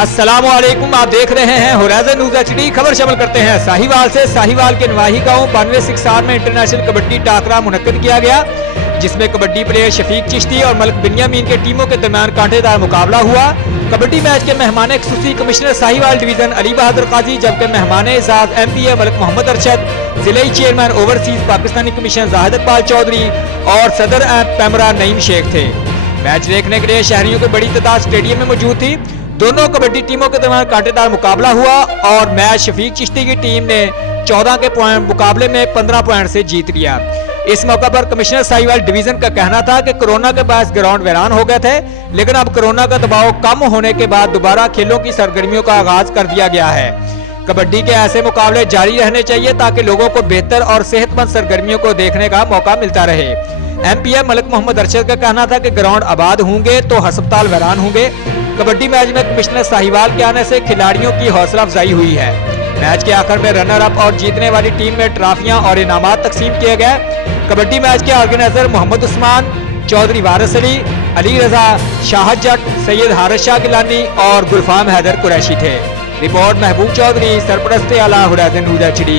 अस्सलामुअलैकुम, आप देख रहे हैं होराइजन न्यूज़ HD। खबर शामिल करते हैं साहिवाल से। साहिवाल के नवाही गांव 92/6 में इंटरनेशनल कबड्डी टाकरा मुनक्किद किया गया, जिसमें कबड्डी प्लेयर शफीक चिश्ती और मलिक बिन्यामीन के टीमों के दरमियान कांटेदार मुकाबला हुआ। कबड्डी मैच के मेहमान खुसूसी कमिश्नर साहिवाल डिवीजन अली बहादुर काजी, जबकि मेहमान एजाज MPA मलिक मोहम्मद अरशद, जिले chairman overseas Pakistani commission Zahid Iqbal Chaudhry और सदर पैमरा नईम शेख थे। मैच देखने के लिए शहरियों की बड़ी तादाद स्टेडियम में मौजूद थी। दोनों कबड्डी टीमों के दरमियान कांटेदार मुकाबला हुआ और मैच शफीक चिश्ती की टीम ने 14 के पॉइंट मुकाबले में 15 पॉइंट से जीत लिया। इस मौका पर कमिश्नर साहिवाल डिवीजन का कहना था कि कोरोना के बाद ग्राउंड वीरान हो गए थे, लेकिन अब कोरोना का दबाव कम होने के बाद दोबारा खेलों की सरगर्मियों का आगाज कर दिया गया है। कबड्डी के ऐसे मुकाबले जारी रहने चाहिए ताकि लोगों को बेहतर और सेहतमंद सरगर्मियों को देखने का मौका मिलता रहे। MPA मलिक मोहम्मद अरशद का कहना था कि ग्राउंड आबाद होंगे तो अस्पताल वीरान होंगे। कबड्डी मैच में कमिश्नर साहिवाल के आने से खिलाड़ियों की हौसला अफजाई हुई है। मैच के आखिर में रनर अप और जीतने वाली टीम में ट्रॉफियां और इनामात तकसीम किए गए। कबड्डी मैच के ऑर्गेनाइजर मोहम्मद उस्मान, चौधरी वारिस अली, अली रजा, शाहद जट, सैयद हारिस शाह गिलानी और गुलफाम हैदर कुरैशी थे। रिपोर्ट महबूब चौधरी, सरपरस्त आला होराइजन न्यूज़ HD।